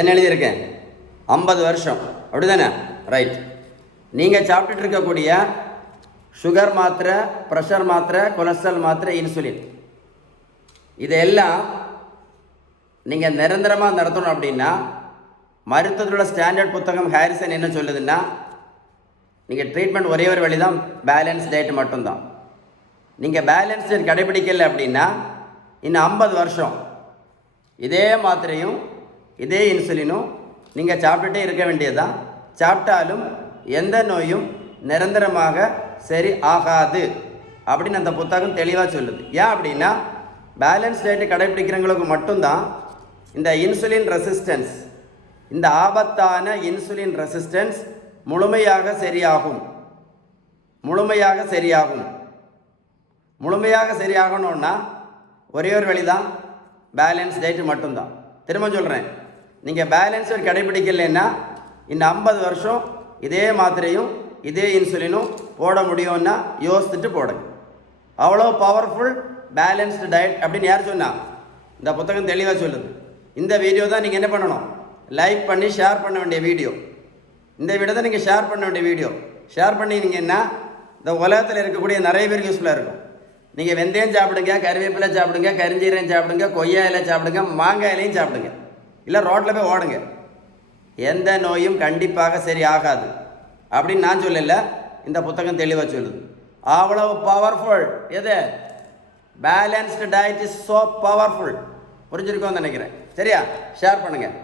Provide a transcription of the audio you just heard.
என்ன எழுதியிருக்கேன்? 50 வருஷம், அப்படி தானே? ரைட். நீங்கள் சாப்பிட்டுட்டு இருக்கக்கூடிய சுகர் மாத்திரை, ப்ரெஷர் மாத்திரை, கொலஸ்ட்ரால் மாத்திரை, இன்சுலின், இதெல்லாம் நீங்கள் நிரந்தரமாக நடத்தணும் அப்படின்னா மருத்துவத்தோட ஸ்டாண்டர்ட் புத்தகம் ஹாரிசன் என்ன சொல்லுதுன்னா, நீங்கள் ட்ரீட்மெண்ட் ஒரே ஒரு வழி தான், பேலன்ஸ் டயட் மட்டும்தான். நீங்கள் பேலன்ஸ் டயட் கடைபிடிக்கல அப்படின்னா இன்னும் 50 வருஷம் இதே மாத்திரையும் இதே இன்சுலினும் நீங்கள் சாப்பிட்டுட்டே இருக்க வேண்டியதுதான். சாப்பிட்டாலும் எந்த நோயும் நிரந்தரமாக சரி ஆகாது அப்படின்னு அந்த புத்தகம் தெளிவாக சொல்லுது. ஏன் அப்படின்னா பேலன்ஸ் டயட்டு கடைபிடிக்கிறவங்களுக்கு மட்டும்தான் இந்த இன்சுலின் ரெசிஸ்டன்ஸ், இந்த ஆபத்தான இன்சுலின் ரெசிஸ்டன்ஸ் முழுமையாக சரியாகும். முழுமையாக சரியாகணும்னா ஒரே ஒரு வழி தான், பேலன்ஸ் டயட்டு மட்டும்தான். திரும்ப சொல்கிறேன், நீங்கள் பேலன்ஸ் டயட் கடைபிடிக்கலைன்னா இன்னும் 50 வருஷம் இதே மாத்திரையும் இதே இன்சுலினும் போட முடியும்னா யோசிச்சுட்டு போடுங்க. அவ்வளோ பவர்ஃபுல் பேலன்ஸ்டு டயட் அப்படின்னு யார் சொன்னா? இந்த புத்தகம் தெளிவாக சொல்லுது. இந்த வீடியோ தான் நீங்கள் என்ன பண்ணணும்? லைக் பண்ணி ஷேர் பண்ண வேண்டிய வீடியோ. இந்த வீடியோ தான் நீங்கள் ஷேர் பண்ண வேண்டிய வீடியோ. ஷேர் பண்ணிங்கன்னா இந்த உலகத்தில் இருக்கக்கூடிய நிறைய பேருக்கு யூஸ்ஃபுல்லாக இருக்கும். நீங்கள் வெந்தயம் சாப்பிடுங்க, கருவேப்பிலை சாப்பிடுங்க, கரிஞ்சீரகம் சாப்பிடுங்க, கொய்யா இலை சாப்பிடுங்க, மாங்காய் இலையும் சாப்பிடுங்க, இல்லை ரோட்டில் போய் ஓடுங்க. எந்த நோயும் கண்டிப்பாக சரி ஆகாது அப்படின்னு நான் சொல்லலை, இந்த புத்தகம் தெளிவாக சொல்லுது. அவ்வளவு பவர்ஃபுல். எது? Balanced diet is so powerful. புரிஞ்சிருக்கோன்னு நினைக்கிறேன். சரியா? ஷேர் பண்ணுங்கள்.